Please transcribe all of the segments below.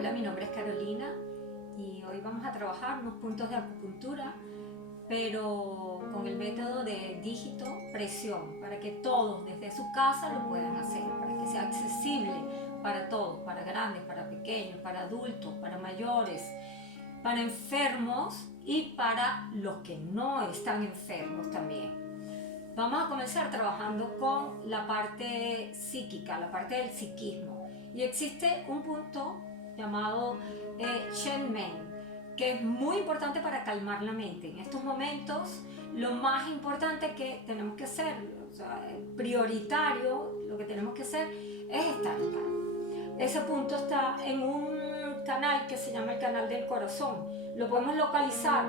Hola, mi nombre es Carolina y hoy vamos a trabajar unos puntos de acupuntura, pero con el método de dígito presión, para que todos desde su casa lo puedan hacer, para que sea accesible para todos, para grandes, para pequeños, para adultos, para mayores, para enfermos y para los que no están enfermos también. Vamos a comenzar trabajando con la parte psíquica, la parte del psiquismo. Y existe un punto llamado Shen Men, que es muy importante para calmar la mente. En estos momentos, lo más importante que tenemos que hacer, o sea, prioritario, lo que tenemos que hacer es estar en calma. Ese punto está en un canal que se llama el canal del corazón. Lo podemos localizar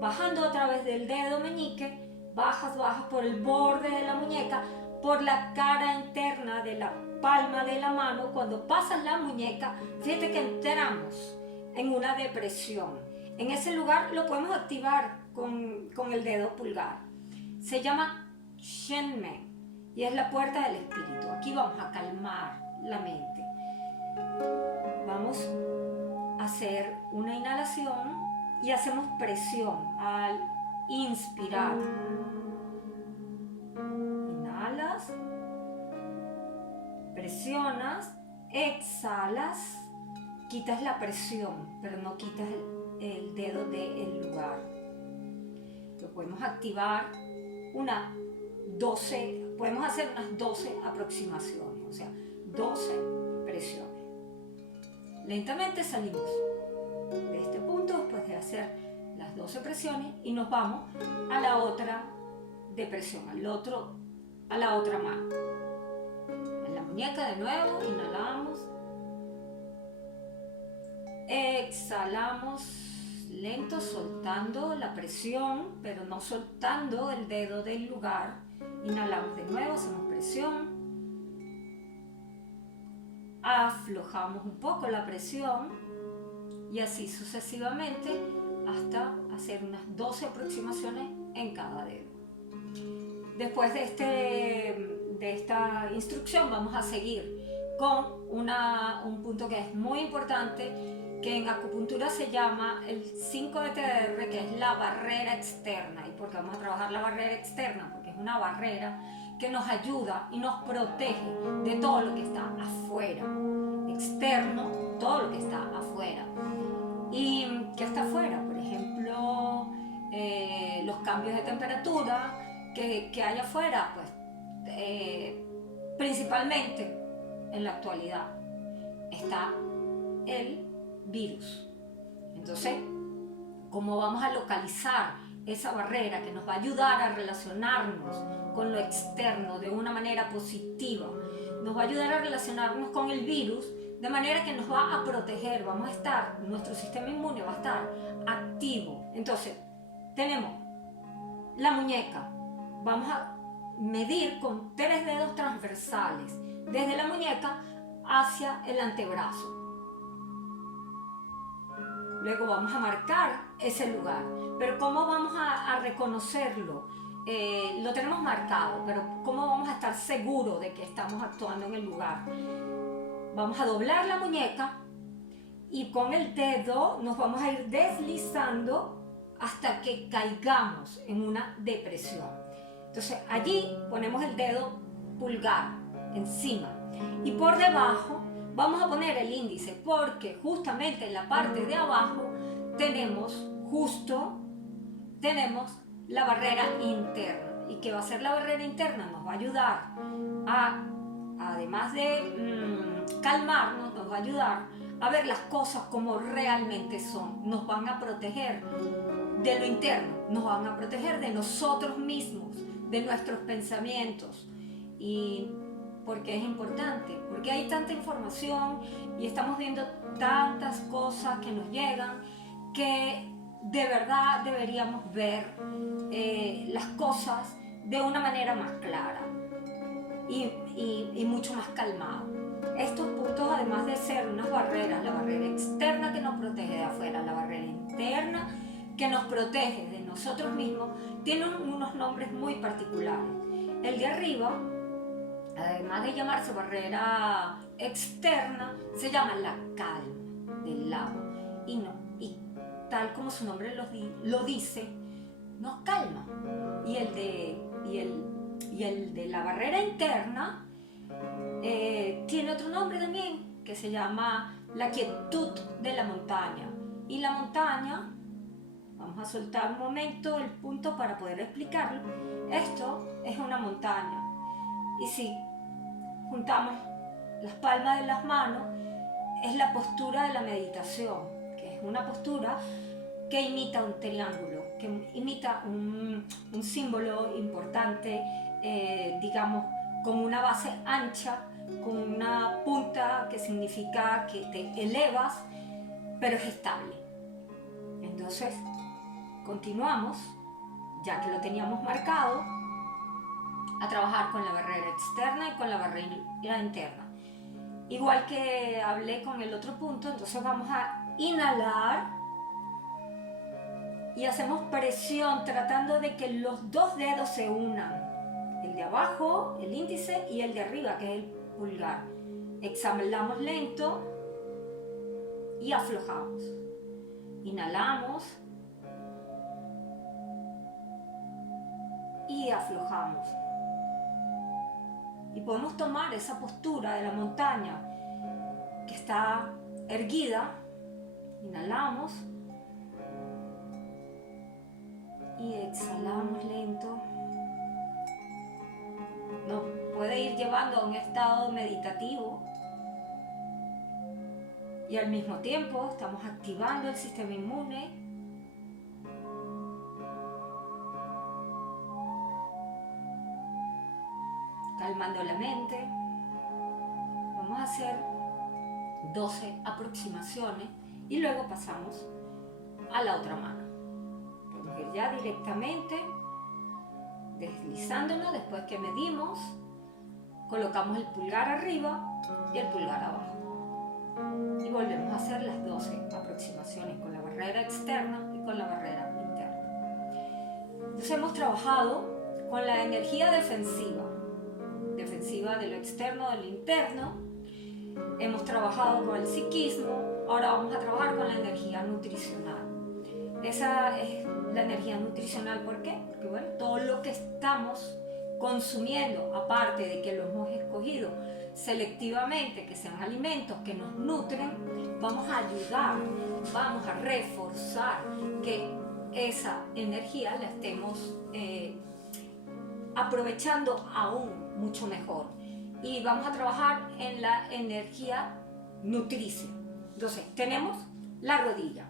bajando a través del dedo meñique, bajas por el borde de la muñeca, por la cara interna de la palma de la mano. Cuando pasas la muñeca, fíjate que entramos en una depresión. En ese lugar lo podemos activar con el dedo pulgar. Se llama Shen Men y es la puerta del espíritu. Aquí vamos a calmar la mente. Vamos a hacer una inhalación y hacemos presión al inspirar. Inhalas, presionas, exhalas, quitas la presión, pero no quitas el dedo del lugar. Lo podemos activar podemos hacer unas 12 aproximaciones, o sea, 12 presiones. Lentamente salimos de este punto después de hacer las 12 presiones y nos vamos a la otra depresión, a la otra mano. En la muñeca de nuevo, inhalamos, exhalamos lento, soltando la presión, pero no soltando el dedo del lugar. Inhalamos de nuevo, hacemos presión, aflojamos un poco la presión y así sucesivamente hasta hacer unas 12 aproximaciones en cada dedo. Después de esta instrucción vamos a seguir con un punto que es muy importante, que en acupuntura se llama el 5 de TDR, que es la barrera externa. ¿Y por qué vamos a trabajar la barrera externa? Porque es una barrera que nos ayuda y nos protege de todo lo que está afuera. Externo, todo lo que está afuera. ¿Y qué está afuera? Por ejemplo, los cambios de temperatura que hay afuera, pues principalmente en la actualidad está el virus. Entonces, ¿cómo vamos a localizar esa barrera que nos va a ayudar a relacionarnos con lo externo de una manera positiva? Nos va a ayudar a relacionarnos con el virus de manera que nos va a proteger, nuestro sistema inmune va a estar activo. Entonces, tenemos la muñeca, vamos a medir con 3 dedos transversales, desde la muñeca hacia el antebrazo. Luego vamos a marcar ese lugar, pero ¿cómo vamos a reconocerlo? Lo tenemos marcado, pero ¿cómo vamos a estar seguros de que estamos actuando en el lugar? Vamos a doblar la muñeca y con el dedo nos vamos a ir deslizando hasta que caigamos en una depresión. Entonces allí ponemos el dedo pulgar encima y por debajo vamos a poner el índice, porque justamente en la parte de abajo tenemos la barrera interna. ¿Y qué va a hacer la barrera interna? Nos va a ayudar además de calmarnos, nos va a ayudar a ver las cosas como realmente son. Nos van a proteger de lo interno, nos van a proteger de nosotros mismos, de nuestros pensamientos. ¿Y por qué es importante? Porque hay tanta información y estamos viendo tantas cosas que nos llegan que de verdad deberíamos ver las cosas de una manera más clara y mucho más calmada. Estos puntos, además de ser unas barreras, la barrera externa que nos protege de afuera, la barrera interna que nos protege de nosotros mismos, tienen unos nombres muy particulares. El de arriba, además de llamarse barrera externa, se llama la calma. del lago. Y tal como su nombre lo dice, nos calma. Y el de la barrera interna tiene otro nombre también, que se llama la quietud de la montaña. Y la montaña, vamos a soltar un momento el punto para poder explicarlo. Esto es una montaña. Y si juntamos las palmas de las manos, es la postura de la meditación, que es una postura que imita un triángulo, que imita un símbolo importante, digamos, con una base ancha, con una punta que significa que te elevas, pero es estable. Entonces, continuamos, ya que lo teníamos marcado, a trabajar con la barrera externa y con la barrera interna. Igual que hablé con el otro punto, entonces vamos a inhalar y hacemos presión tratando de que los dos dedos se unan. El de abajo, el índice, y el de arriba, que es el pulgar. Exhalamos lento y aflojamos. Inhalamos y aflojamos. Y podemos tomar esa postura de la montaña que está erguida. Inhalamos y exhalamos lento. Nos puede ir llevando a un estado meditativo y al mismo tiempo estamos activando el sistema inmune. Calmando la mente. Vamos a hacer 12 aproximaciones y luego pasamos a la otra mano. Podemos ir ya directamente deslizándonos después que medimos. Colocamos el pulgar arriba y el pulgar abajo. Y volvemos a hacer las 12 aproximaciones con la barrera externa y con la barrera interna. Entonces hemos trabajado con la energía defensiva de lo externo, de lo interno. Hemos trabajado con el psiquismo, ahora vamos a trabajar con la energía nutricional. Esa es la energía nutricional, ¿por qué? Porque bueno, todo lo que estamos consumiendo, aparte de que lo hemos escogido selectivamente, que sean alimentos que nos nutren, vamos a ayudar, vamos a reforzar que esa energía la estemos aprovechando aún mucho mejor. Y vamos a trabajar en la energía nutricia. Entonces, tenemos la rodilla.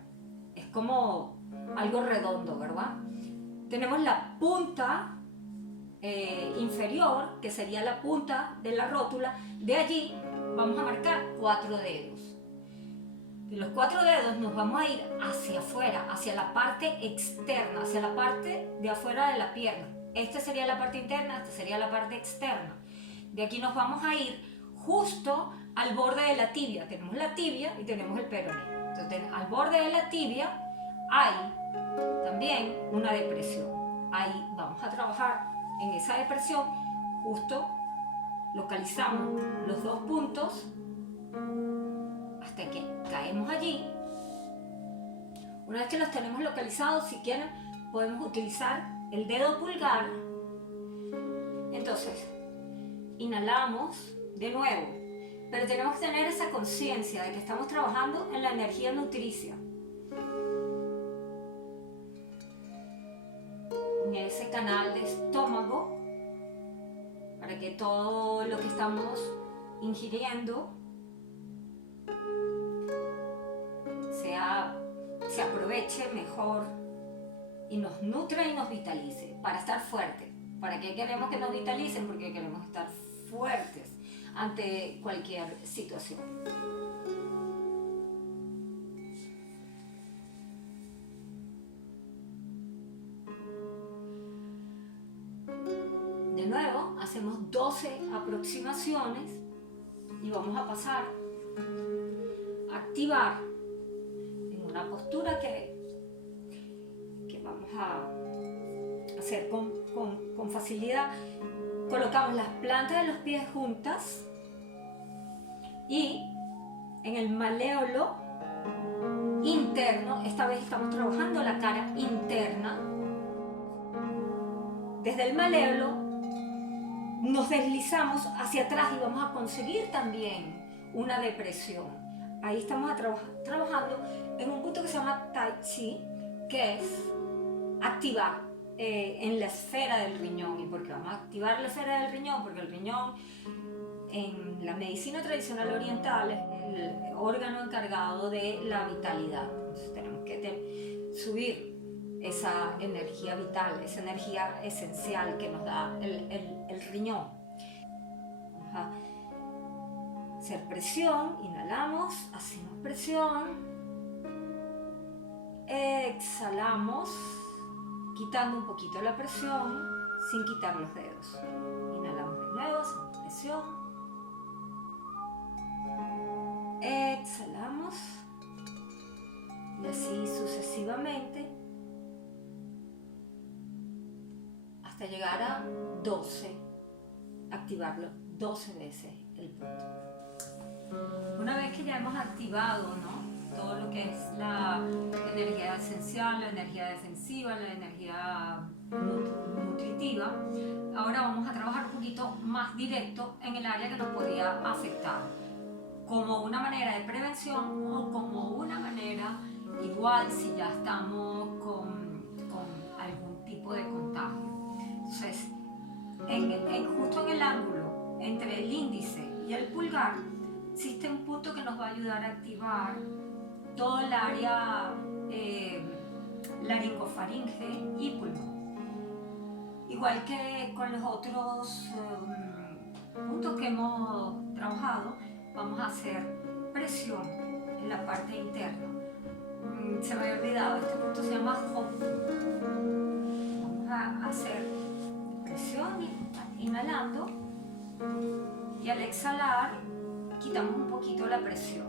Es como algo redondo, ¿verdad? Tenemos la punta inferior, que sería la punta de la rótula. De allí vamos a marcar 4 dedos. De los 4 dedos nos vamos a ir hacia afuera, hacia la parte externa, hacia la parte de afuera de la pierna. Esta sería la parte interna, esta sería la parte externa. De aquí nos vamos a ir justo al borde de la tibia. Tenemos la tibia y tenemos el peroné. Entonces, al borde de la tibia hay también una depresión. Ahí vamos a trabajar en esa depresión. Justo localizamos los 2 puntos hasta que caemos allí. Una vez que los tenemos localizados, si quieren, podemos utilizar el dedo pulgar. Entonces, inhalamos de nuevo, pero tenemos que tener esa conciencia de que estamos trabajando en la energía nutricia, en ese canal de estómago, para que todo lo que estamos ingiriendo se aproveche mejor y nos nutra y nos vitalice, para estar fuertes. ¿Para qué queremos que nos vitalicen? Porque queremos estar fuertes ante cualquier situación. De nuevo, hacemos 12 aproximaciones y vamos a pasar a activar en una postura que vamos a hacer con facilidad. Colocamos las plantas de los pies juntas y en el maléolo interno. Esta vez estamos trabajando la cara interna. Desde el malévolo nos deslizamos hacia atrás y vamos a conseguir también una depresión. Ahí estamos trabajando en un punto que se llama Tai Chi, que es activar en la esfera del riñón. ¿Y por qué vamos a activar la esfera del riñón? Porque el riñón en la medicina tradicional oriental es el órgano encargado de la vitalidad. Entonces tenemos que subir esa energía vital, esa energía esencial que nos da el riñón. Vamos a hacer presión, inhalamos, hacemos presión, exhalamos, quitando un poquito la presión sin quitar los dedos. Inhalamos de nuevo, hacemos presión, exhalamos y así sucesivamente hasta llegar a 12, activarlo 12 veces el punto. Una vez que ya hemos activado, ¿no?, todo lo que es la energía esencial, la energía defensiva, la energía nutritiva, ahora vamos a trabajar un poquito más directo en el área que nos podía afectar, como una manera de prevención o como una manera, igual si ya estamos con algún tipo de contagio. Entonces, justo en el ángulo entre el índice y el pulgar existe un punto que nos va a ayudar a activar todo el área laringofaringe y pulmón. Igual que con los otros puntos que hemos trabajado, vamos a hacer presión en la parte interna. Se me había olvidado, este punto se llama Hop. Vamos a hacer presión inhalando y al exhalar quitamos un poquito la presión.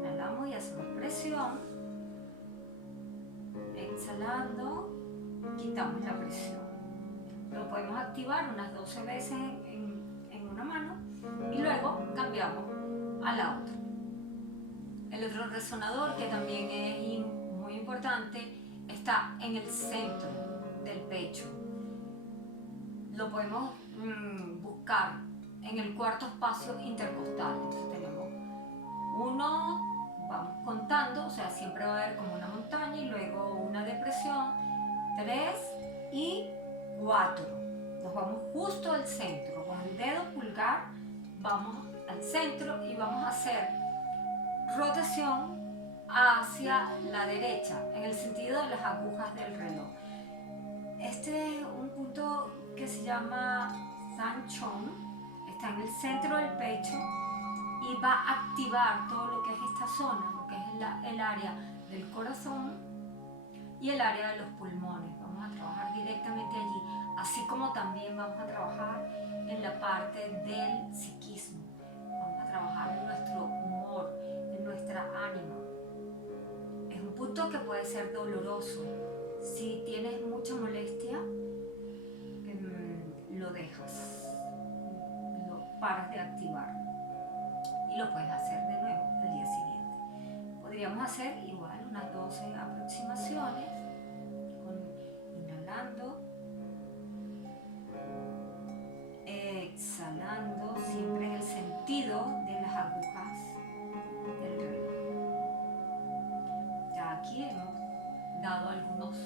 Inhalamos y hacemos presión, exhalando, quitamos la presión. Lo podemos activar unas 12 veces en una mano y luego cambiamos a la otra. El otro resonador, que también es muy importante, está en el centro del pecho. Lo podemos buscar en el cuarto espacio intercostal. Entonces tenemos uno, vamos contando, o sea, siempre va a haber como una montaña y luego una depresión, 3 y 4. Nos vamos justo al centro, con el dedo pulgar vamos al centro y vamos a hacer rotación hacia la derecha, en el sentido de las agujas del reloj. Este es un punto que se llama San Chong, está en el centro del pecho y va a activar todo lo que es esta zona, lo que es el área del corazón y el área de los pulmones. Vamos a trabajar directamente allí, así como también vamos a trabajar en la parte del psiquismo. Vamos a trabajar en nuestro humor, en nuestra ánima. Es un punto que puede ser doloroso. Si tienes mucha molestia, lo dejas, lo paras de activar y lo puedes hacer de nuevo al día siguiente. Podríamos hacer igual unas 12 aproximaciones, inhalando, exhalando, siempre en el sentido de las agujas del reloj. Ya aquí hemos dado algunos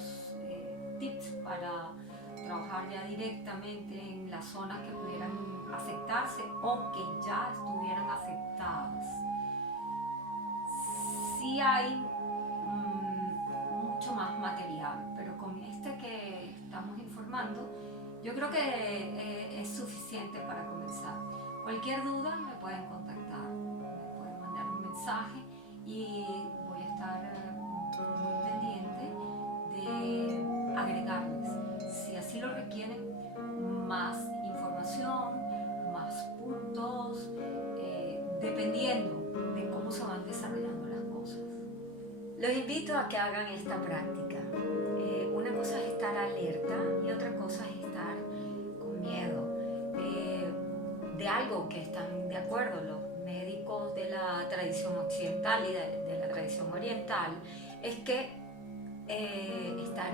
tips para trabajar ya directamente en las zonas que pudieran afectarse o que ya estuvieran afectadas. Sí hay mucho más material, pero con este que estamos informando, yo creo que es suficiente para comenzar. Cualquier duda me pueden contactar, me pueden mandar un mensaje y voy a estar muy pendiente de agregarles, si así lo requieren, más información, más puntos, dependiendo de cómo se van desarrollando las cosas. Los invito a que hagan esta práctica. Una cosa es estar alerta y otra cosa es estar con miedo de algo que están de acuerdo los médicos de la tradición occidental y de la tradición oriental es que estar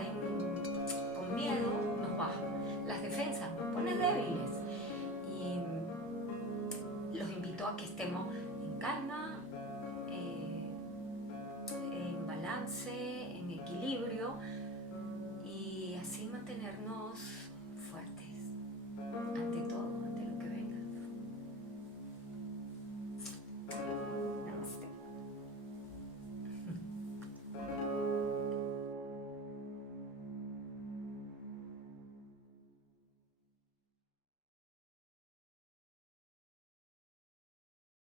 con miedo nos baja las defensas, nos pone débiles. Y los invito a que estemos en calma, en balance, en equilibrio, y así mantenernos fuertes ante todo.